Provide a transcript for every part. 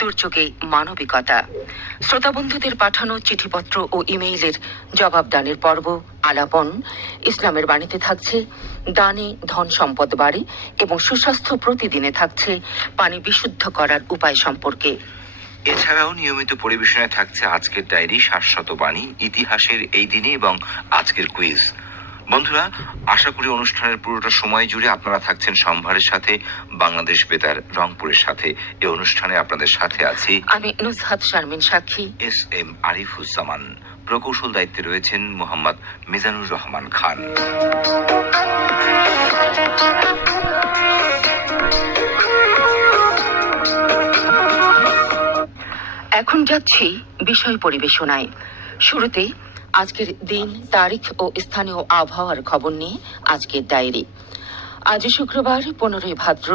দুর্যোগে মানবিকতা। শ্রোতা বন্ধুদের পাঠানো চিঠিপত্র ও ইমেইলের জবাবদানের পর্ব আলাপন। ইসলামের বাণীতে থাকছে, দানে ধন সম্পদ বাড়ে এবং সুস্বাস্থ্য প্রতিদিনে থাকছে পানি বিশুদ্ধ করার উপায় সম্পর্কে। এছাড়াও নিয়মিত পরিবেশনায় থাকছে আজকের ডায়েরি শাশ্বত বাণী, ইতিহাসের এই দিনে এবং আজকের কুইজ। বন্ধুরা আশা করি অনুষ্ঠানের পুরোটা সময় জুড়ে আপনারা থাকছেন সম্ভারের সাথে বাংলাদেশ বেতার রংপুরের সাথে। এই অনুষ্ঠানে আপনাদের সাথে আছি আমি নুজহাত শারমিন সাক্ষী। S M Arifuzzaman. প্রকৌশল দায়িত্বে রয়েছেন মোহাম্মদ মিজানুর রহমান খান। এখন যাচ্ছি বিষয় পরিবেশনায়। শুরুতে আজকের দিন, তারিখ ও স্থানীয় আবহাওয়ার খবর নিয়ে আজকের ডায়েরি। আজ শুক্রবার পনেরোই ভাদ্র,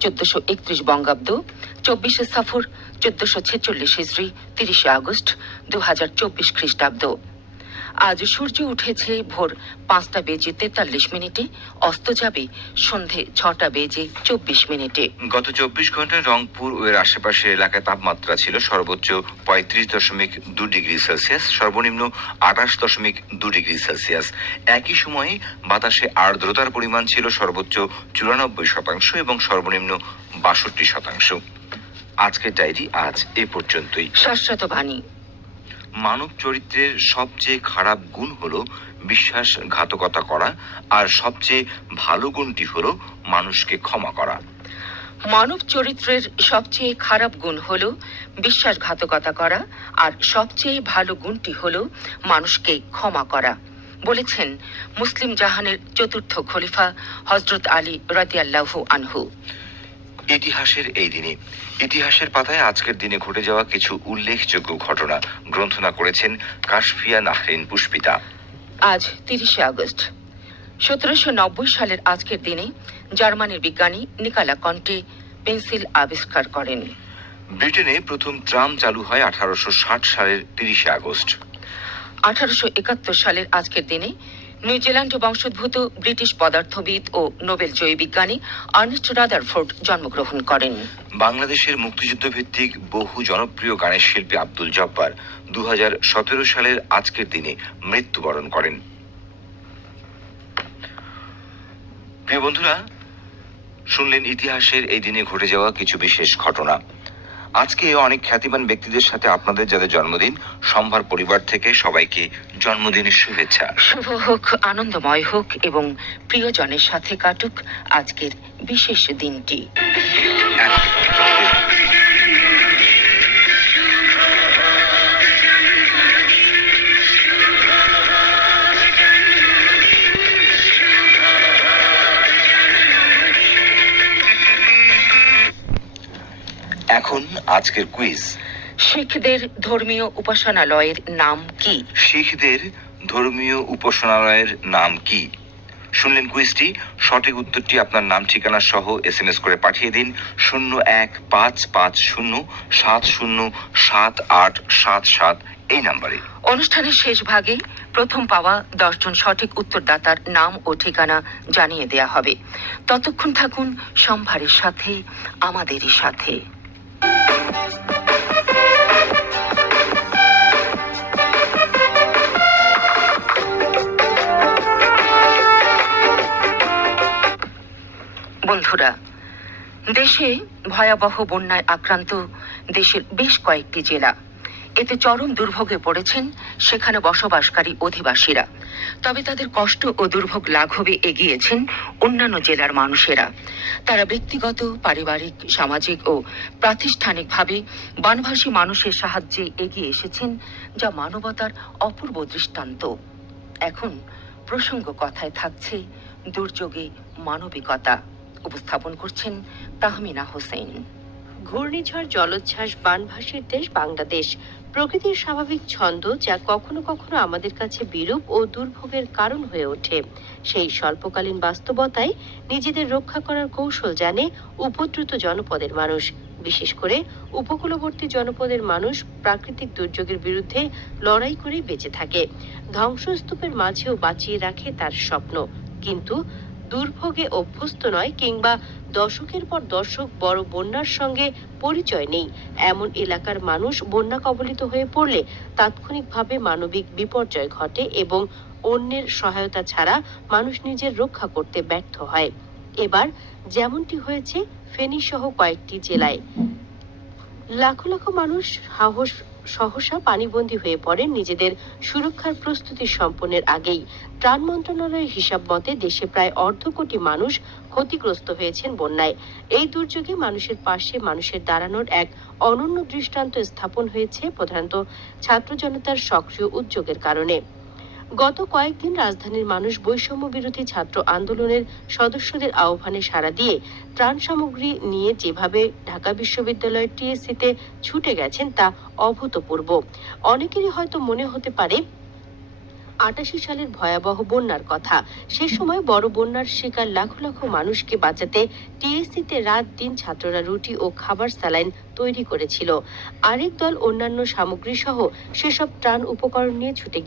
চোদ্দশো একত্রিশ বঙ্গাব্দ, চব্বিশে সাফর, চোদ্দশো ছেচল্লিশ হিজড়ি, তিরিশে আগস্ট দু হাজার চব্বিশ খ্রিস্টাব্দ। আজ সূর্য উঠেছে ভোর পাঁচটা বেজে তেতাল্লিশ মিনিটে অস্ত যাবে সন্ধে ছটা বেজে চব্বিশ মিনিটে। গত চব্বিশ ঘন্টায় রংপুর ও এর আশেপাশের এলাকায় তাপমাত্রা ছিল সর্বোচ্চ পঁয়ত্রিশ দশমিক দু ডিগ্রি সেলসিয়াস সর্বনিম্ন আঠাশ দশমিক দু ডিগ্রি সেলসিয়াস। একই সময়ে বাতাসে আর্দ্রতার পরিমাণ ছিল সর্বোচ্চ চুরানব্বই শতাংশ এবং সর্বনিম্ন বাষট্টি শতাংশ। আজকের ডায়েরি আজ এ পর্যন্তই। শাশ্বত বাণী। মানব চরিত্রের সবচেয়ে খারাপ গুণ হলো বিশ্বাসঘাতকতা করা আর সবচেয়ে ভালো গুণটি হলো মানুষকে ক্ষমা করা। মানব চরিত্রের সবচেয়ে খারাপ গুণ হল বিশ্বাসঘাতকতা করা আর সবচেয়ে ভালো গুণটি হল মানুষকে ক্ষমা করা, বলেছেন মুসলিম জাহানের চতুর্থ খলিফা হজরত আলী রাদিয়াল্লাহু আনহু। ইতিহাসের এই দিনে। ইতিহাসের পাতায় আজকের দিনে ঘটে যাওয়া কিছু উল্লেখযোগ্য ঘটনা গ্রন্থনা করেছেন কাশফিয়া নাহরিন পুষ্পিতা। আজ তিরিশে আগস্ট। সতেরোশো নব্বই সালের আজকের দিনে জার্মানির বিজ্ঞানী নিকালা কন্টে পেন্সিল আবিষ্কার করেন। ব্রিটেনে প্রথম ট্রাম চালু হয় আঠারোশো ষাট সালের তিরিশে আগস্ট। আঠারোশো একাত্তর সালের আজকের দিনে নিউজিল্যান্ড বংশোদ্ভূত ব্রিটিশ পদার্থবিদ ও নোবেল জয়ী বিজ্ঞানী আর্নেস্ট রাদারফোর্ড জন্মগ্রহণ করেন। বাংলাদেশের মুক্তিযুদ্ধ ভিত্তিক বহু জনপ্রিয় গানের শিল্পী আব্দুল জব্বার দু হাজার সতেরো সালের আজকের দিনে মৃত্যুবরণ করেন। প্রিয় বন্ধুরা, শুনলেন ইতিহাসের এই দিনে ঘটে যাওয়া কিছু বিশেষ ঘটনা। আজকে অনেক খ্যাতিমান ব্যক্তিদের সাথে আপনাদের যাদের জন্মদিন সম্ভার পরিবার থেকে সবাইকে জন্মদিনের শুভেচ্ছা। শুভ হোক আনন্দময় হোক এবং প্রিয়জনের সাথে কাটুক আজকের বিশেষ দিনটি। এখন আজকের কুইজ শিখদের ধর্মীয় উপাসনালয়ের নাম কি? শিখদের ধর্মীয় উপাসনালয়ের নাম কি? শুনলেন কুইজটি সঠিক উত্তরটি আপনার নাম ঠিকানা সহ এস এম এস করে পাঠিয়ে দিন। শূন্য এক পাঁচ পাঁচ শূন্য সাত শূন্য সাত আট সাত সাত এই নাম্বারে। অনুষ্ঠানের শেষ ভাগে প্রথম পাওয়া দশজন সঠিক উত্তরদাতার নাম ও ঠিকানা জানিয়ে দেয়া হবে। ততক্ষণ থাকুন সম্ভারের সাথে আমাদেরই সাথে। বন্ধুরা দেশে ভয়াবহ বন্যায় আক্রান্ত দেশের বেশ কয়েকটি জেলা। এতে চরম দুর্ভোগে পড়েছেন সেখানে বসবাসকারী অধিবাসীরা। তবে তাদের কষ্ট ও দুর্ভোগ লাঘবে এগিয়েছেন অন্যান্য জেলার মানুষেরা। তারা ব্যক্তিগত, পারিবারিক, সামাজিক ও প্রাতিষ্ঠানিকভাবে বানভাসী মানুষের সাহায্যে এগিয়ে এসেছেন, যা মানবতার অপূর্ব দৃষ্টান্ত। এখন প্রসঙ্গ কথায় থাকছে দুর্যোগে মানবিকতা। উপস্থাপন করছেন তাহমিনা হোসেন। ঘূর্ণিঝড়, জলোচ্ছ্বাস, বানভাসীর দেশ বাংলাদেশ। প্রকৃতির স্বাভাবিক ছন্দ যা কখনো কখনো আমাদের কাছে বিরূপ ও দুর্ভোগের কারণ হয়ে ওঠে। সেই স্বল্পকালীন বাস্তবতায় নিজেদের রক্ষা করার কৌশল জানে উপদ্রুত জনপদের মানুষ। বিশেষ করে উপকূলবর্তী জনপদের মানুষ প্রাকৃতিক দুর্যোগের বিরুদ্ধে লড়াই করে বেঁচে থাকে। ধ্বংসস্তূপের মাঝেও বাঁচিয়ে রাখে তার স্বপ্ন। কিন্তু দুর্ভোগে অভ্যস্ত নয় কিংবা দশকের পর দশক বড় বন্যার সঙ্গে পরিচয় নেই। এমন এলাকার মানুষ বন্যা কবলিত হয়ে পড়লে তাৎক্ষণিকভাবে মানবিক বিপর্যয় ঘটে এবং অন্যের সহায়তা ছাড়া মানুষ নিজের রক্ষা করতে ব্যর্থ হয়। এবার যেমনটি হয়েছে ফেনী সহ কয়েকটি জেলায়। লাখো লাখো মানুষ সাহস সহসা পানিবন্দী হয়ে পড়েন নিজেদের সুরক্ষার প্রস্তুতি সম্পন্নের আগেই। ত্রাণ মন্ত্রণালয়ের হিসাব মতে দেশে প্রায় অর্ধ কোটি মানুষ ক্ষতিগ্রস্ত হয়েছেন বন্যায়। এই দুর্যোগে মানুষের পাশে মানুষের দাঁড়ানোর এক অনন্য দৃষ্টান্ত স্থাপন হয়েছে প্রধানত ছাত্র জনতার সক্রিয় উদ্যোগের কারণে। গত কয়েকদিন রাজধানীর মানুষ বৈষম্য বিরোধী ছাত্র আন্দোলনের সদস্যদের আহ্বানে সাড়া দিয়ে ত্রাণ সামগ্রী নিয়ে যেভাবে ঢাকা বিশ্ববিদ্যালয়ের টিএসসিতে ছুটে গেছেন তা অভূতপূর্ব। অনেকেরই হয়তো মনে হতে পারে, আটাশি সালের ভয়াবহ বন্যার কথা। সে সময় বড় বন্যার শিকার লাখো লাখো মানুষকে বাঁচাতে টিএসসিতে রাত দিন ছাত্ররা রুটি ও খাবার স্যালাইন তৈরি করেছিল। আরেক দল অন্যান্য সামগ্রী সহ সেসব ত্রাণ উপকরণ নিয়ে ছুটে গিয়ে